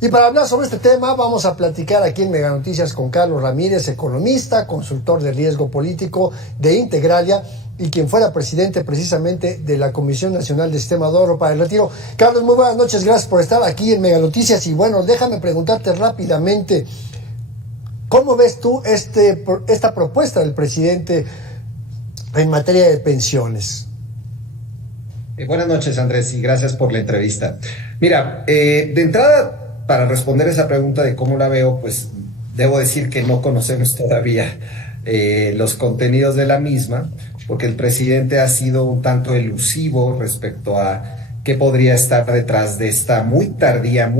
Y para hablar sobre este tema, vamos a platicar aquí en Mega Noticias con Carlos Ramírez, economista, consultor de riesgo político de Integralia y quien fuera presidente precisamente de la Comisión Nacional de Sistema de Ahorro para el Retiro. Carlos, muy buenas noches, gracias por estar aquí en Mega Noticias. Y bueno, déjame preguntarte rápidamente, ¿cómo ves tú esta propuesta del presidente en materia de pensiones? Buenas noches, Andrés, y gracias por la entrevista. Mira, de entrada, para responder esa pregunta de cómo la veo, pues debo decir que no conocemos todavía los contenidos de la misma, porque el presidente ha sido un tanto elusivo respecto a qué podría estar detrás de esta muy tardía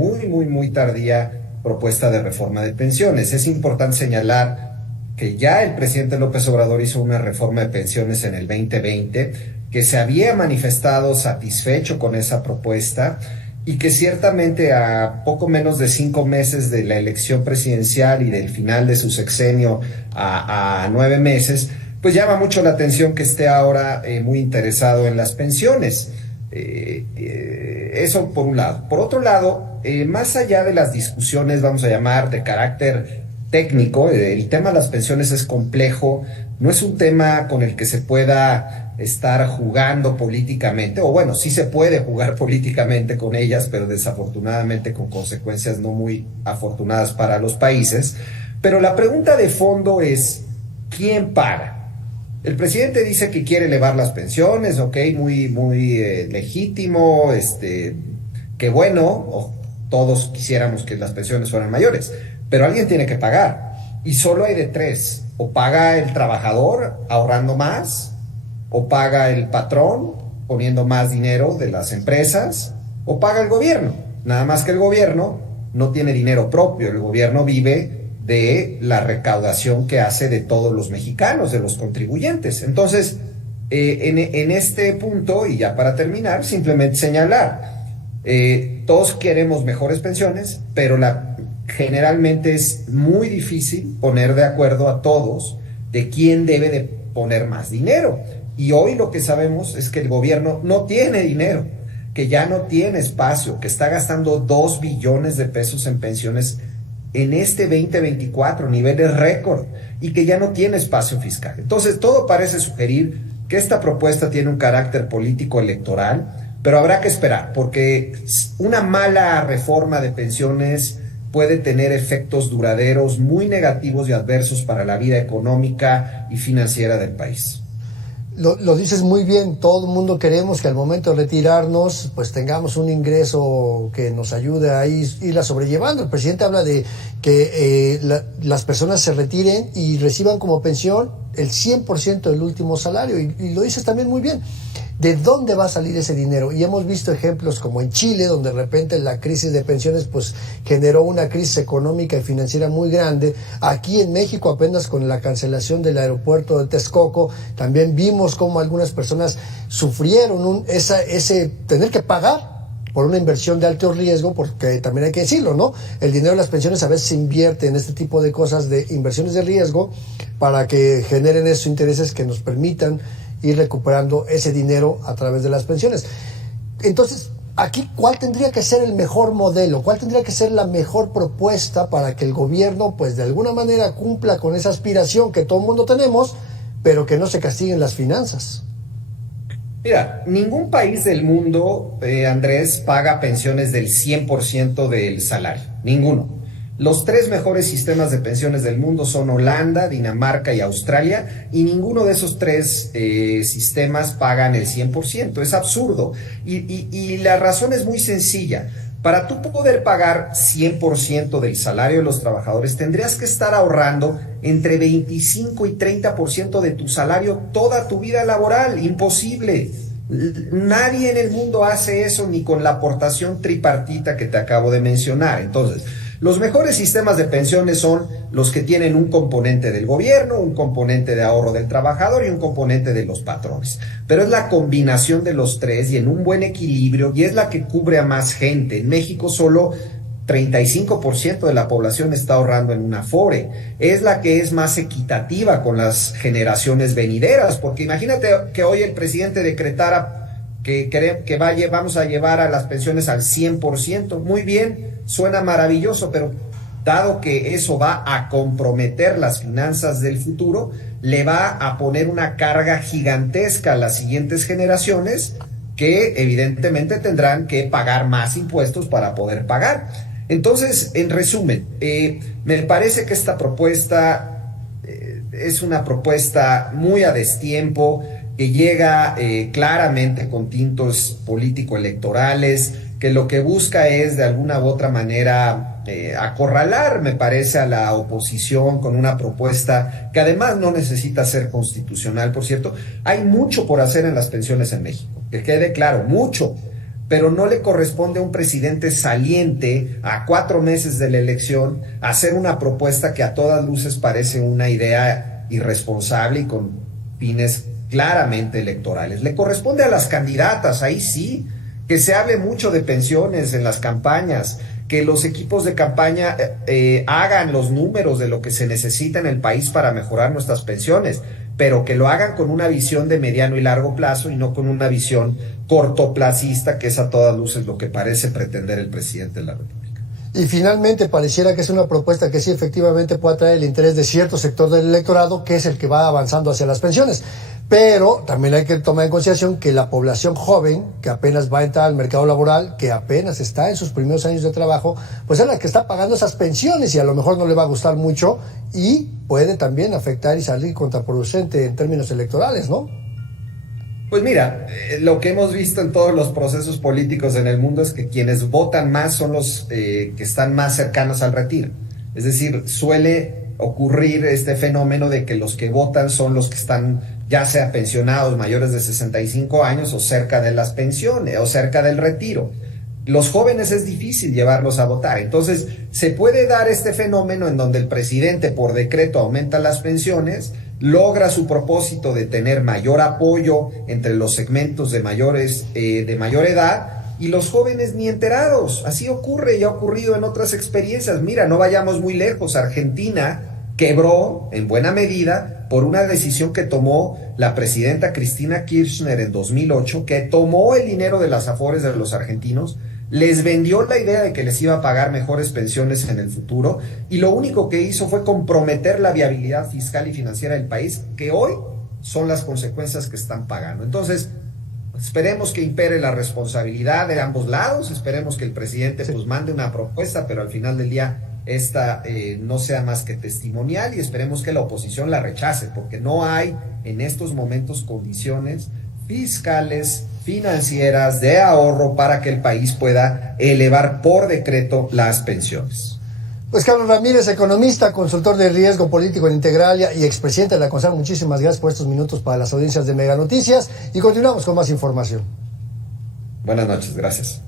propuesta de reforma de pensiones. Es importante señalar que ya el presidente López Obrador hizo una reforma de pensiones en el 2020, que se había manifestado satisfecho con esa propuesta y que ciertamente a poco menos de 5 meses de la elección presidencial y del final de su sexenio a 9 meses, pues llama mucho la atención que esté ahora muy interesado en las pensiones. Eso por un lado. Por otro lado, más allá de las discusiones, vamos a llamar, de carácter técnico, el tema de las pensiones es complejo, no es un tema con el que se pueda estar jugando políticamente, o bueno, sí se puede jugar políticamente con ellas, pero desafortunadamente con consecuencias no muy afortunadas para los países. Pero la pregunta de fondo es, ¿quién paga? El presidente dice que quiere elevar las pensiones, ok, muy legítimo, que bueno, todos quisiéramos que las pensiones fueran mayores, pero alguien tiene que pagar, y solo hay de tres: o paga el trabajador ahorrando más, o paga el patrón poniendo más dinero de las empresas, o paga el gobierno. Nada más que el gobierno no tiene dinero propio, el gobierno vive de la recaudación que hace de todos los mexicanos, de los contribuyentes. Entonces, en este punto, y ya para terminar, simplemente señalar, todos queremos mejores pensiones, pero generalmente es muy difícil poner de acuerdo a todos de quién debe de poner más dinero. Y hoy lo que sabemos es que el gobierno no tiene dinero, que ya no tiene espacio, que está gastando 2 billones de pesos en pensiones en este 2024, niveles récord, y que ya no tiene espacio fiscal. Entonces, todo parece sugerir que esta propuesta tiene un carácter político electoral, pero habrá que esperar, porque una mala reforma de pensiones puede tener efectos duraderos muy negativos y adversos para la vida económica y financiera del país. Lo dices muy bien, todo el mundo queremos que al momento de retirarnos pues tengamos un ingreso que nos ayude a irla sobrellevando. El presidente habla de que las personas se retiren y reciban como pensión el 100% del último salario, y lo dices también muy bien. ¿De dónde va a salir ese dinero? Y hemos visto ejemplos como en Chile, donde de repente la crisis de pensiones pues generó una crisis económica y financiera muy grande. Aquí en México, apenas con la cancelación del aeropuerto de Texcoco, también vimos cómo algunas personas sufrieron ese tener que pagar por una inversión de alto riesgo, porque también hay que decirlo, ¿no? El dinero de las pensiones a veces se invierte en este tipo de cosas, de inversiones de riesgo, para que generen esos intereses que nos permitan ir recuperando ese dinero a través de las pensiones. Entonces, aquí, ¿cuál tendría que ser el mejor modelo? ¿Cuál tendría que ser la mejor propuesta para que el gobierno, pues de alguna manera, cumpla con esa aspiración que todo el mundo tenemos, pero que no se castiguen las finanzas? Mira, ningún país del mundo, Andrés, paga pensiones del 100% del salario. Ninguno. Los 3 mejores sistemas de pensiones del mundo son Holanda, Dinamarca y Australia, y ninguno de esos 3 sistemas pagan el 100%. Es absurdo. Y la razón es muy sencilla. Para tú poder pagar 100% del salario de los trabajadores, tendrías que estar ahorrando entre 25 y 30% de tu salario toda tu vida laboral. Imposible. Nadie en el mundo hace eso, ni con la aportación tripartita que te acabo de mencionar. Entonces, los mejores sistemas de pensiones son los que tienen un componente del gobierno, un componente de ahorro del trabajador y un componente de los patrones. Pero es la combinación de los 3 y en un buen equilibrio, y es la que cubre a más gente. En México solo 35% de la población está ahorrando en una Afore. Es la que es más equitativa con las generaciones venideras, porque imagínate que hoy el presidente decretara vamos a llevar a las pensiones al 100%. Muy bien, suena maravilloso, pero dado que eso va a comprometer las finanzas del futuro, le va a poner una carga gigantesca a las siguientes generaciones que evidentemente tendrán que pagar más impuestos para poder pagar. Entonces, en resumen, me parece que esta propuesta es una propuesta muy a destiempo, que llega claramente con tintos político-electorales, que lo que busca es de alguna u otra manera acorralar, me parece, a la oposición con una propuesta que además no necesita ser constitucional. Por cierto, hay mucho por hacer en las pensiones en México, que quede claro, mucho, pero no le corresponde a un presidente saliente a 4 meses de la elección hacer una propuesta que a todas luces parece una idea irresponsable y con fines claramente electorales. Le corresponde a las candidatas, ahí sí, que se hable mucho de pensiones en las campañas, que los equipos de campaña hagan los números de lo que se necesita en el país para mejorar nuestras pensiones, pero que lo hagan con una visión de mediano y largo plazo y no con una visión cortoplacista, que es a todas luces lo que parece pretender el presidente de la República. Y finalmente pareciera que es una propuesta que sí efectivamente puede atraer el interés de cierto sector del electorado, que es el que va avanzando hacia las pensiones. Pero también hay que tomar en consideración que la población joven, que apenas va a entrar al mercado laboral, que apenas está en sus primeros años de trabajo, pues es la que está pagando esas pensiones y a lo mejor no le va a gustar mucho y puede también afectar y salir contraproducente en términos electorales, ¿no? Pues mira, lo que hemos visto en todos los procesos políticos en el mundo es que quienes votan más son los que están más cercanos al retiro. Es decir, suele ocurrir este fenómeno de que los que votan son los que están ya sea pensionados mayores de 65 años o cerca de las pensiones o cerca del retiro. Los jóvenes es difícil llevarlos a votar. Entonces, se puede dar este fenómeno en donde el presidente por decreto aumenta las pensiones, logra su propósito de tener mayor apoyo entre los segmentos de mayor edad, y los jóvenes ni enterados. Así ocurre y ha ocurrido en otras experiencias. Mira, no vayamos muy lejos. Argentina quebró en buena medida por una decisión que tomó la presidenta Cristina Kirchner en 2008, que tomó el dinero de las afores de los argentinos, les vendió la idea de que les iba a pagar mejores pensiones en el futuro, y lo único que hizo fue comprometer la viabilidad fiscal y financiera del país, que hoy son las consecuencias que están pagando. Entonces, esperemos que impere la responsabilidad de ambos lados, esperemos que el presidente pues mande una propuesta, pero al final del día esta no sea más que testimonial, y esperemos que la oposición la rechace, porque no hay en estos momentos condiciones fiscales, financieras, de ahorro para que el país pueda elevar por decreto las pensiones. Pues Carlos Ramírez, economista, consultor de riesgo político en Integralia y expresidente de la CONSAR, muchísimas gracias por estos minutos para las audiencias de Mega Noticias y continuamos con más información. Buenas noches, gracias.